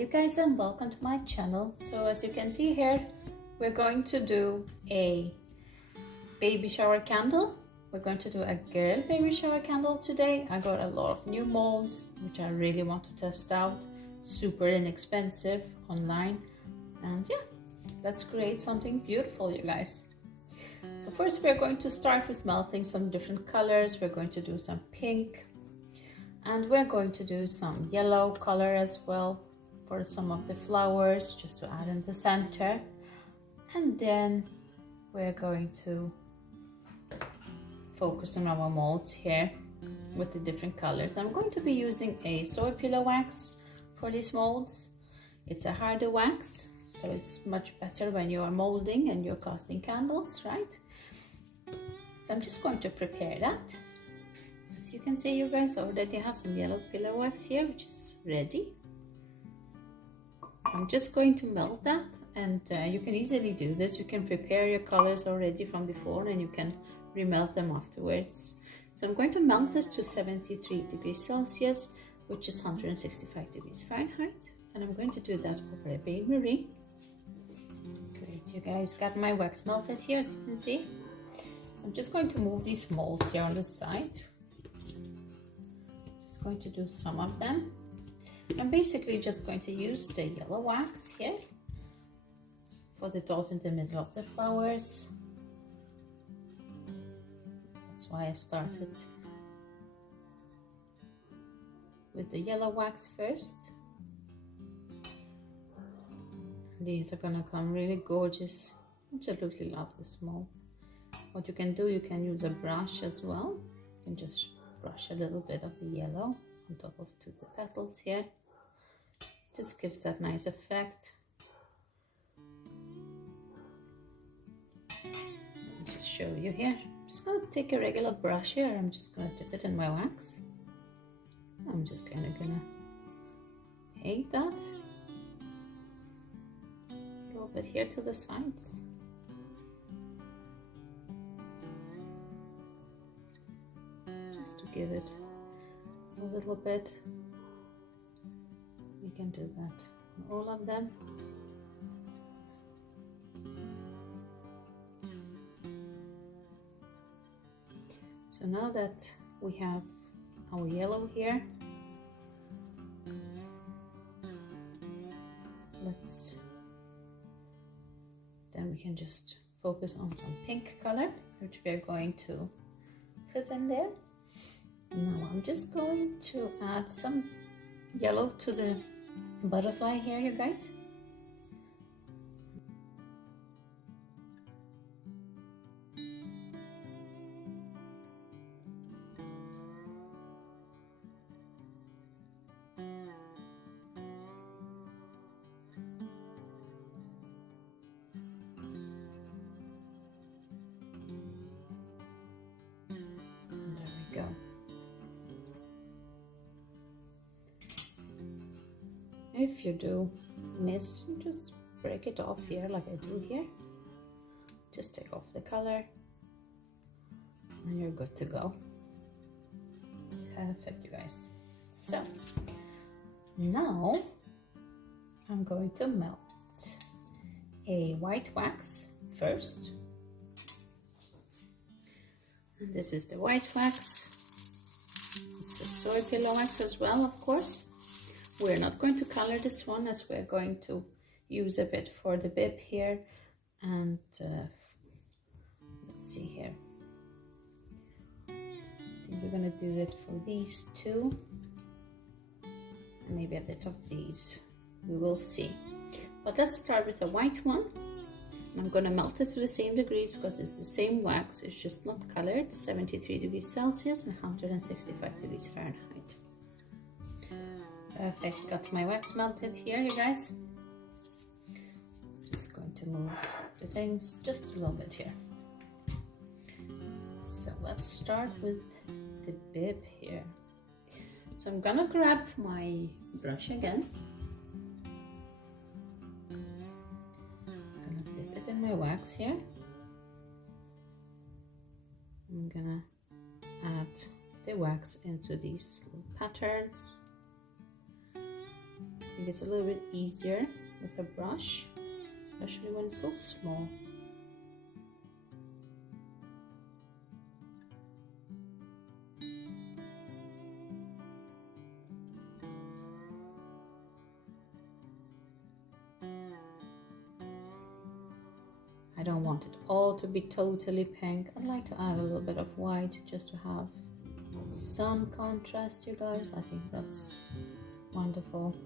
you guys, and welcome to my channel. So as you can see here, we're going to do a baby shower candle. We're going to do a girl baby shower candle today. I got a lot of new molds which I really want to test out. Super inexpensive online, and yeah, let's create something beautiful, you guys. So first we're going to start with melting some different colors. We're going to do some pink, and we're going to do some yellow color as well for some of the flowers, just to add in the center. And then we're going to focus on our molds here with the different colors. I'm going to be using a soy pillow wax for these molds. It's a harder wax, so it's much better when you are molding and you're casting candles, right? So I'm just going to prepare that. As you can see, you guys, already have some yellow pillow wax here, which is ready. I'm just going to melt that, and you can easily do this. You can prepare your colors already from before and you can remelt them afterwards. So I'm going to melt this to 73 degrees Celsius, which is 165 degrees Fahrenheit. And I'm going to do that over a bain-marie. Great, you guys, got my wax melted here, as you can see. I'm just going to move these molds here on the side. Just going to do some of them. I'm basically just going to use the yellow wax here for the dot in the middle of the flowers. That's why I started with the yellow wax first. These are gonna come really gorgeous. Absolutely love this mold. What you can do, you can use a brush as well. You can just brush a little bit of the yellow on top of the petals here. Just gives that nice effect. I'll just show you here. I'm just going to take a regular brush here. I'm just going to dip it in my wax. I'm just kind of going to paint that a little bit here to the sides. Just to give it a little bit. We can do that on all of them. So now that we have our yellow here, then we can just focus on some pink color, which we are going to put in there. Now I'm just going to add some yellow to the butterfly here, you guys. And there we go. If you do miss, you just break it off here like I do here. Just take off the color and you're good to go. Perfect, you guys. So now I'm going to melt a white wax first. And this is the white wax. It's a soy pillow wax as well, of course. We're not going to color this one, as we're going to use a bit for the bib here. And let's see here. I think we're going to do it for these two. And maybe a bit of these. We will see. But let's start with a white one. And I'm going to melt it to the same degrees because it's the same wax. It's just not colored. 73 degrees Celsius and 165 degrees Fahrenheit. Perfect, got my wax melted here, you guys. Just going to move the things just a little bit here. So let's start with the bib here. So I'm gonna grab my brush again. I'm gonna dip it in my wax here. I'm gonna add the wax into these little patterns. think it's a little bit easier with a brush, especially when it's so small. I don't want it all to be totally pink. I'd like to add a little bit of white just to have some contrast, you guys. I think that's wonderful.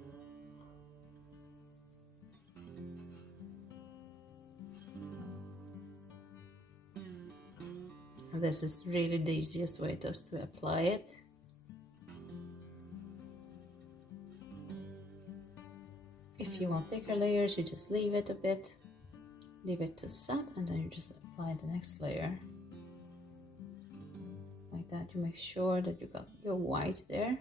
And this is really the easiest way just to apply it. If you want thicker layers, you just leave it a bit. Leave it to set, and then you just apply the next layer. Like that, you make sure that you got your white there.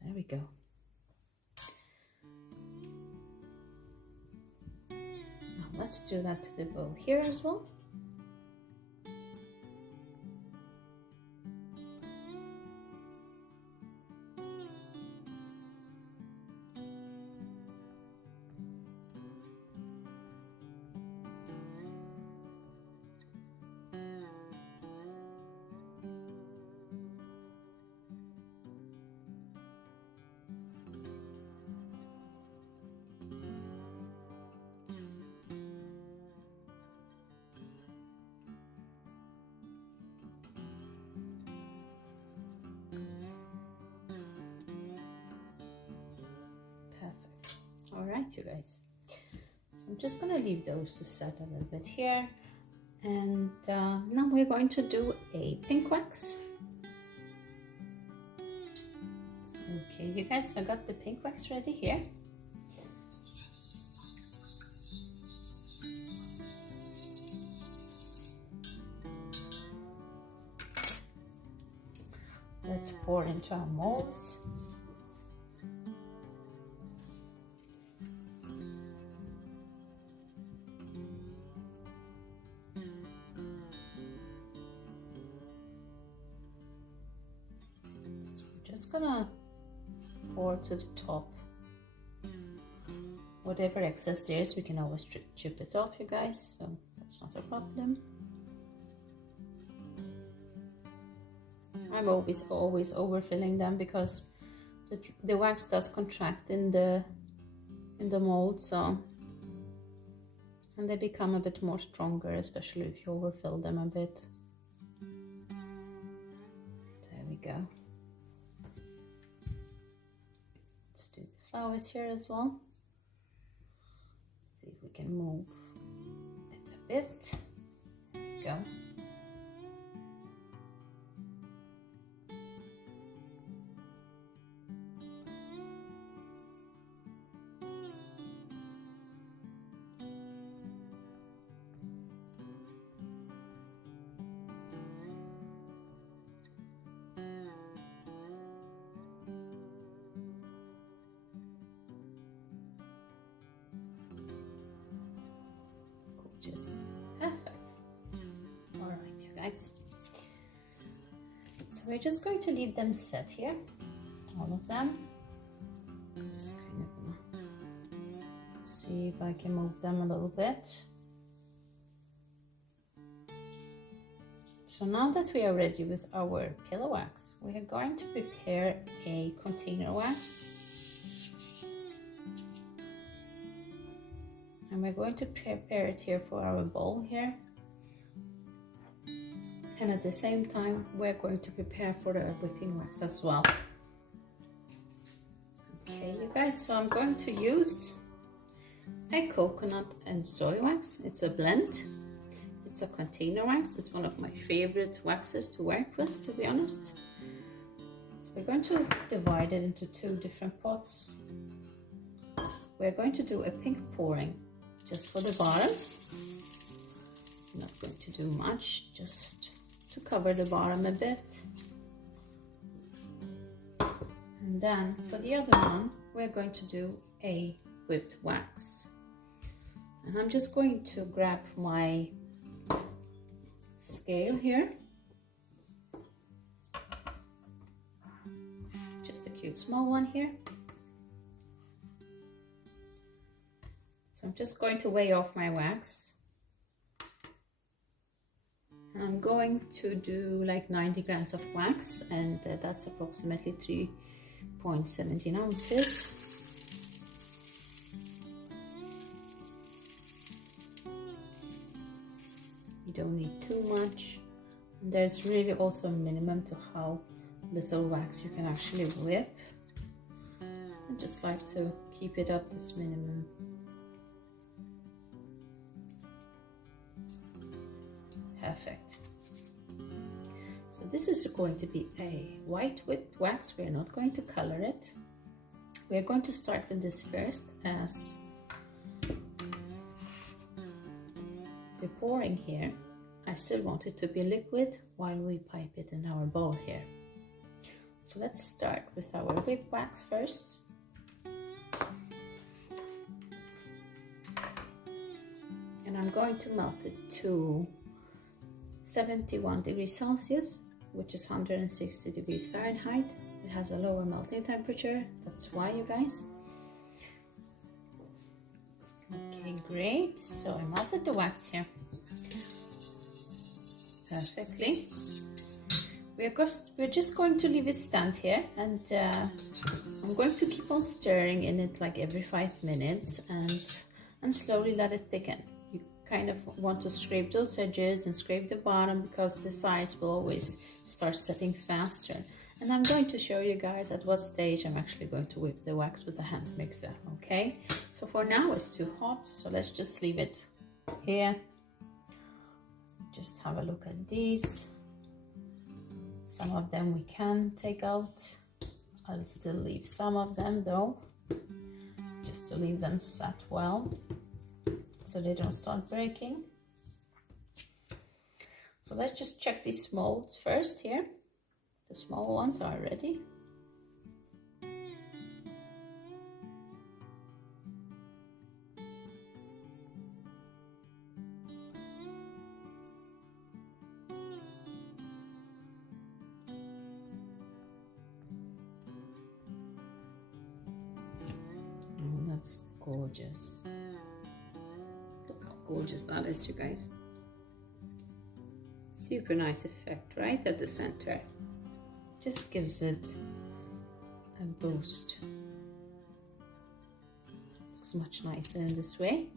There we go. Now let's do that to the bow here as well. All right, you guys, so I'm just gonna leave those to set a little bit here, and now we're going to do a pink wax. Okay, you guys, I got the pink wax ready here. Let's pour into our molds. Just gonna pour to the top. Whatever excess there is, we can always chip it off, you guys, so that's not a problem. I'm always overfilling them because the wax does contract in the mold, so, and they become a bit more stronger, especially if you overfill them a bit. There we go. Let's do the flowers here as well. See if we can move it a bit. There we go. Just perfect. All right, you guys, so we're just going to leave them set here, all of them. Just kind of see if I can move them a little bit. So now that we are ready with our pillow wax, we are going to prepare a container wax. And we're going to prepare it here for our bowl here. And at the same time, we're going to prepare for the whipping wax as well. Okay, you guys, so I'm going to use a coconut and soy wax. It's a blend. It's a container wax. It's one of my favorite waxes to work with, to be honest. So we're going to divide it into two different pots. We're going to do a pink pouring just for the bottom. I'm not going to do much, just to cover the bottom a bit. And then for the other one, we're going to do a whipped wax. And I'm just going to grab my scale here. Just a cute small one here. So I'm just going to weigh off my wax. And I'm going to do like 90 grams of wax, and that's approximately 3.17 ounces. You don't need too much. And there's really also a minimum to how little wax you can actually whip. I just like to keep it at this minimum. Perfect. So this is going to be a white whipped wax. We are not going to color it. We are going to start with this first, as the pouring here, I still want it to be liquid while we pipe it in our bowl here. So let's start with our whipped wax first. And I'm going to melt it to 71 degrees Celsius, which is 160 degrees Fahrenheit. It has a lower melting temperature, that's why, you guys. Okay, great. So I melted the wax here perfectly. We're just going to leave it stand here, and I'm going to keep on stirring in it like every 5 minutes and slowly let it thicken. You kind of want to scrape those edges and scrape the bottom, because the sides will always start setting faster. And I'm going to show you guys at what stage I'm actually going to whip the wax with a hand mixer, okay? So for now it's too hot, so let's just leave it here. Just have a look at these. Some of them we can take out. I'll still leave some of them though, just to leave them set well, so they don't start breaking. So let's just check these molds first here. The small ones are ready. Oh, that's gorgeous. Look how gorgeous that is, you guys. Super nice effect right at the center. Just gives it a boost. Looks much nicer in this way.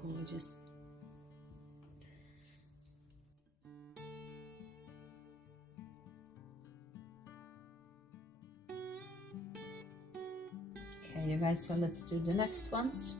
Gorgeous. Okay, you guys, so let's do the next ones.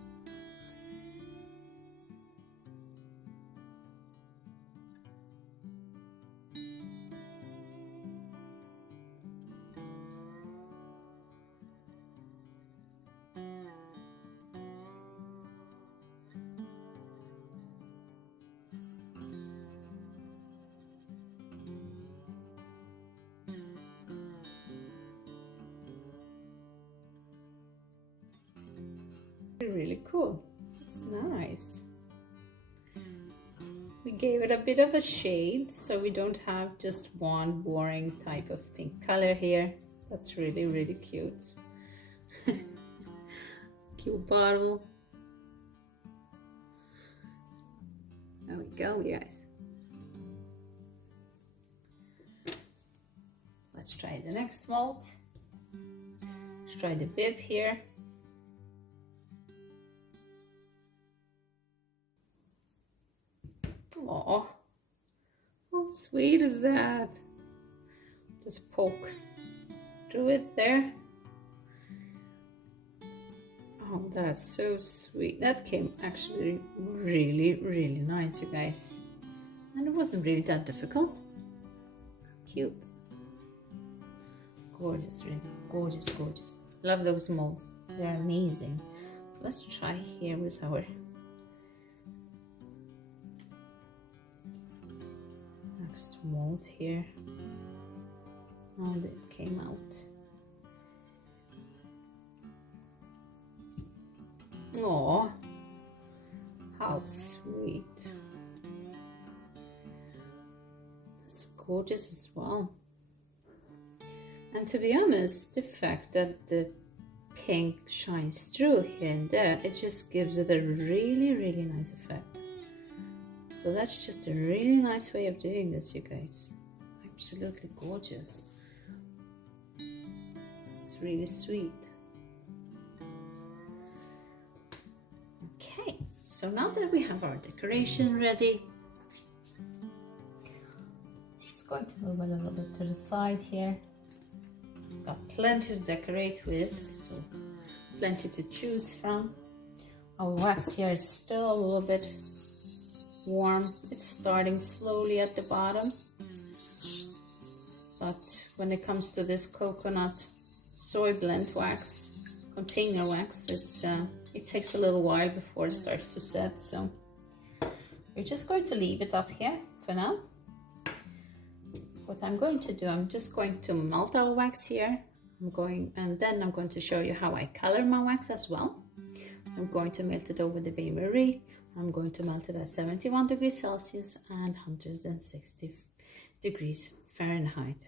Really cool. It's nice. We gave it a bit of a shade, so we don't have just one boring type of pink color here. That's really, really cute. Cute bottle. There we go, guys. Let's try the next mold. Let's try the bib here. Oh, how sweet is that? Just poke through it there. Oh, that's so sweet. That came actually really, really nice, you guys. And it wasn't really that difficult. Cute. Gorgeous, really. Gorgeous, gorgeous. Love those molds. They're amazing. So let's try here with our next mold here. Oh, that came out. Oh, how sweet. It's gorgeous as well. And to be honest, the fact that the pink shines through here and there, it just gives it a really, really nice effect. So that's just a really nice way of doing this, you guys. Absolutely gorgeous. It's really sweet. Okay, so now that we have our decoration ready, just going to move a little bit to the side here. Got plenty to decorate with, so plenty to choose from. Our wax here is still a little bit warm. It's starting slowly at the bottom, but when it comes to this coconut soy blend wax, container wax, it takes a little while before it starts to set, so we're just going to leave it up here for now. What I'm going to do, I'm just going to melt our wax here. And then I'm going to show you how I color my wax as well. I'm going to melt it over the bain-marie. I'm going to melt it at 71 degrees Celsius and 160 degrees Fahrenheit.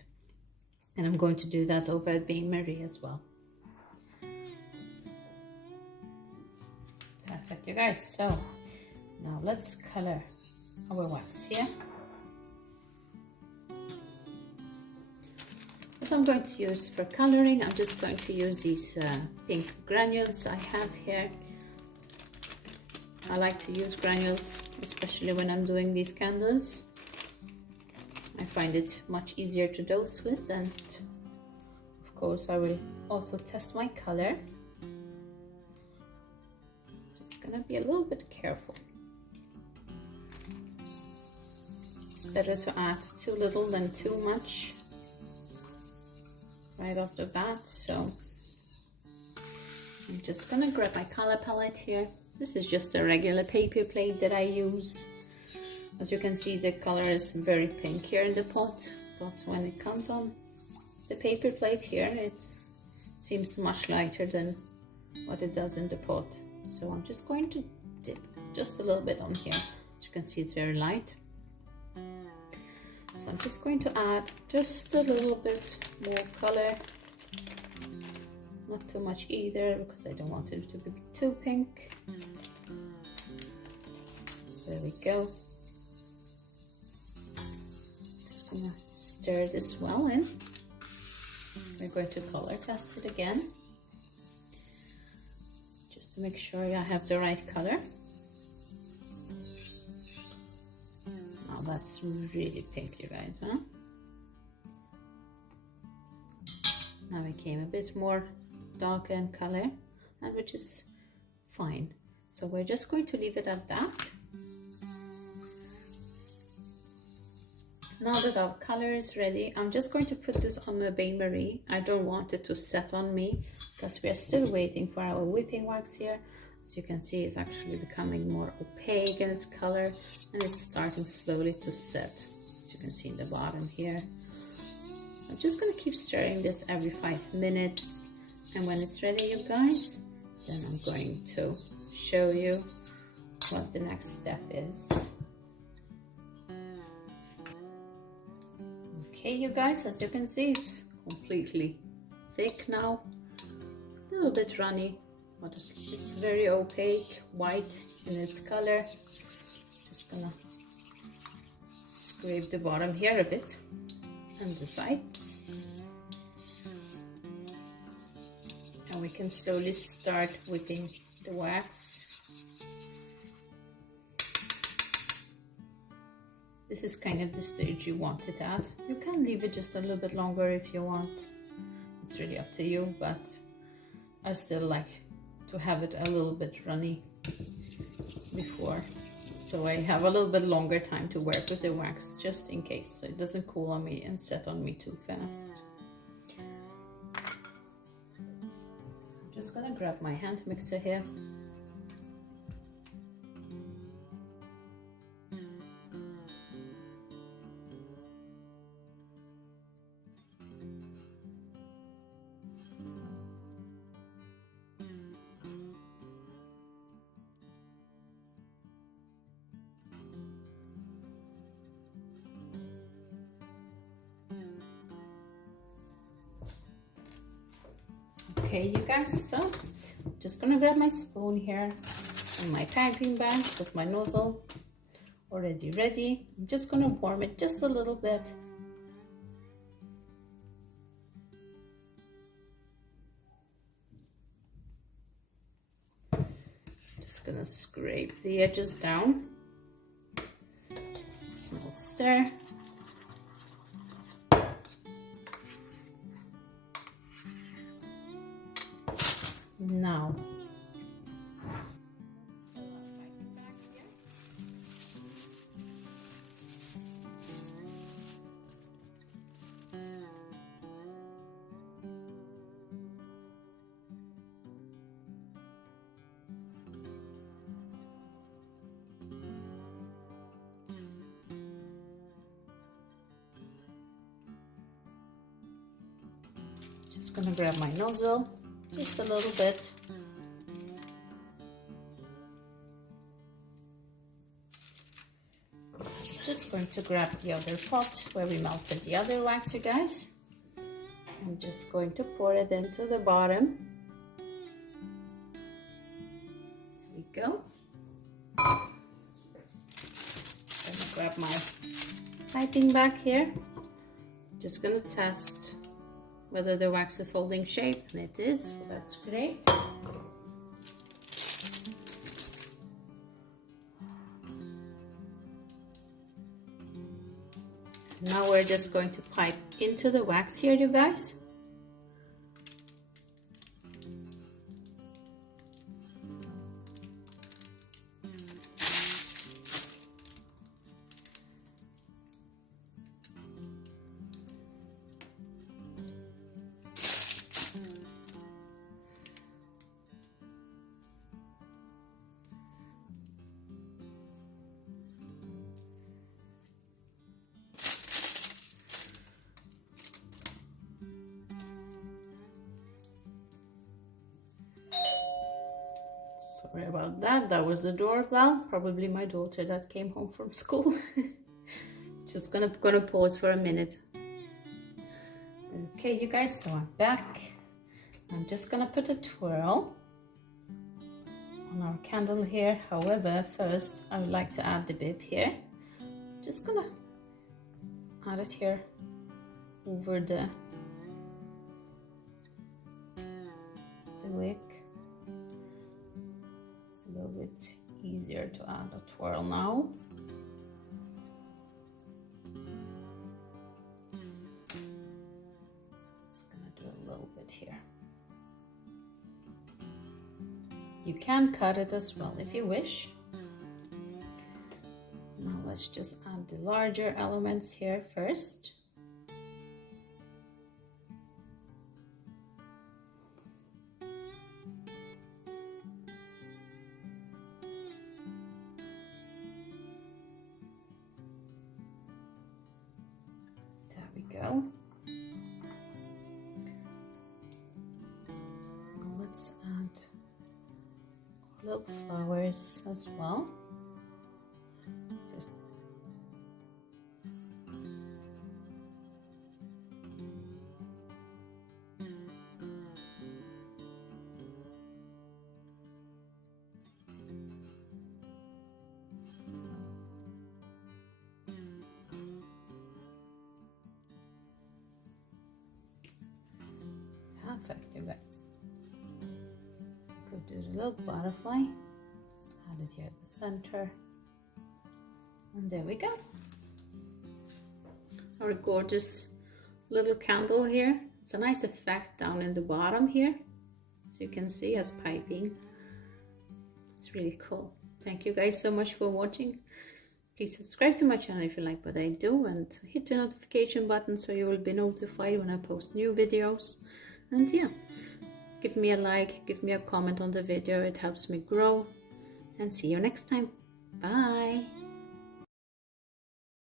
And I'm going to do that over at bain-marie as well. Perfect, you guys. So now let's color our wax here. What I'm going to use for coloring, I'm just going to use these pink granules I have here. I like to use granules, especially when I'm doing these candles. I find it much easier to dose with, and of course I will also test my color. Just gonna be a little bit careful. It's better to add too little than too much right off the bat. So I'm just gonna grab my color palette here. This is just a regular paper plate that I use. As you can see, the color is very pink here in the pot, but when it comes on the paper plate here, it seems much lighter than what it does in the pot. So I'm just going to dip just a little bit on here. As you can see, it's very light. So I'm just going to add just a little bit more color. Not too much either, because I don't want it to be too pink. There we go. Just gonna stir this well in. We're going to color test it again, just to make sure I have the right color. Now that's really pink, you guys, huh? Now it came a bit more darker in color, and which is fine. So we're just going to leave it at that. Now that our color is ready, I'm just going to put this on the bain-marie. I don't want it to set on me because we are still waiting for our whipping wax here. As you can see, it's actually becoming more opaque in its color, and it's starting slowly to set, as you can see in the bottom here. I'm just going to keep stirring this every 5 minutes, and when it's ready, you guys, then I'm going to show you what the next step is. Okay, you guys, as you can see, it's completely thick now, a little bit runny, but it's very opaque, white in its color. Just gonna scrape the bottom here a bit and the sides, and we can slowly start whipping the wax. This is kind of the stage you want it at. You can leave it just a little bit longer if you want. It's really up to you, but I still like to have it a little bit runny before, so I have a little bit longer time to work with the wax, just in case, so it doesn't cool on me and set on me too fast. So I'm just gonna grab my hand mixer here. Okay, you guys, so just gonna grab my spoon here and my piping bag with my nozzle already ready. I'm just gonna warm it just a little bit. Just gonna scrape the edges down. Small stir. Now, just gonna grab my nozzle, just a little bit. Just going to grab the other pot where we melted the other wax, you guys. I'm just going to pour it into the bottom. There we go. Gonna grab my piping bag here. Just gonna test whether the wax is holding shape, and it is, so that's great. Now we're just going to pipe into the wax here, you guys. Sorry about that. That was the doorbell. Probably my daughter that came home from school. Just gonna pause for a minute. Okay, you guys, so I'm back. I'm just gonna put a twirl on our candle here. However, first I would like to add the bib here. Just gonna add it here over the wick. A little bit easier to add a twirl now. Just gonna do a little bit here. You can cut it as well if you wish. Now let's just add the larger elements here first. Go. Let's add little flowers as well. Perfect, you guys. Could do the little butterfly. Just add it here at the center. And there we go. Our gorgeous little candle here. It's a nice effect down in the bottom here. As you can see, as piping. It's really cool. Thank you guys so much for watching. Please subscribe to my channel if you like what I do, and hit the notification button so you will be notified when I post new videos. And yeah, give me a like, give me a comment on the video. It helps me grow. And see you next time. Bye.